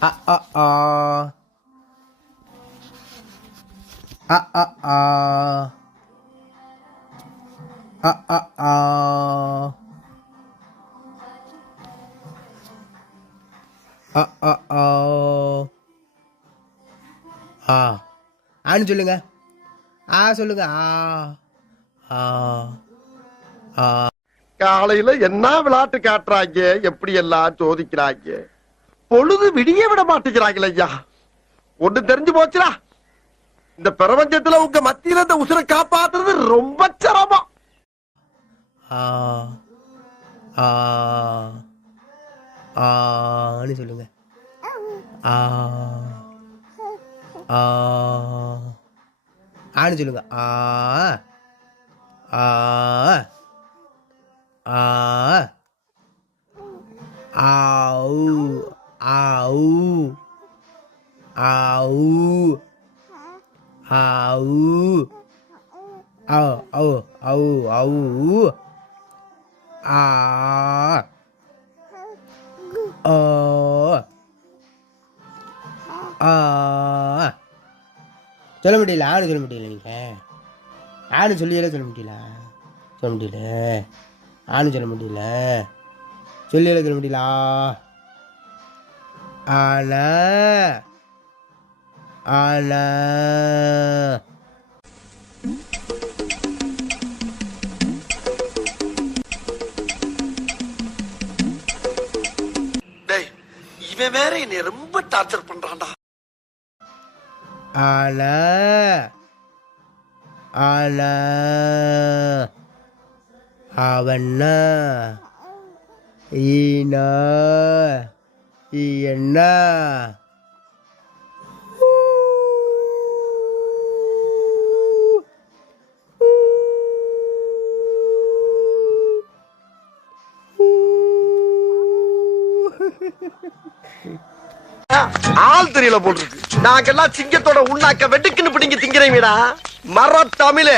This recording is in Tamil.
அ அ ஆ அ அ ஆ அ அ ஆ அ அ ஆ ஆ ஆன்னு சொல்லுங்க. ஆ சொல்லுங்க. ஆ ஆ ஆ காலையில என்ன விளையாட்டு காட்டுறாங்க, எப்படி எல்லாம் சோதிக்கிறாங்க. பொழுது விடிய விட மாட்டேங்கிறாங்களே ஐயா. ஒண்ணு தெரிஞ்சு போச்சுடா, இந்த பிரபஞ்சத்துல உங்க மத்தியில இந்த உசுரை காப்பாத்துறது ரொம்ப சிரமம். ஆ ஆ ஆன்னு சொல்லுங்க. ஆ ஆ ஆன்னு சொல்லுங்க. ஆ ஆ ஆ ஆவு ஆவு ஆவு ஆவு ஆவ் அவு அவு அவு ஆ ஓ ஆ சொல்ல முடியல. ஆன்னு சொல்ல முடியல. நீங்கள் ஆன்னு சொல்லியெல்லாம் சொல்ல முடியல. சொல்ல முடியல. ஆன்னு சொல்ல முடியல. சொல்லியெல்லாம் சொல்ல முடியல. ஆனா ஆனா டேய், இவன் வேற என்னை ரொம்ப டார்ச்சர் பண்றான்டா. ஆனா ஆனா அவன்னா ஈனா ஈயன்னா ஆள் தெரியல போல் இருக்கு. நாங்கெல்லாம் சிங்கத்தோட உண்ணாக்க வெட்டுக்குன்னு பிடிங்க திங்கிறீங்கடா. மர தமிழே.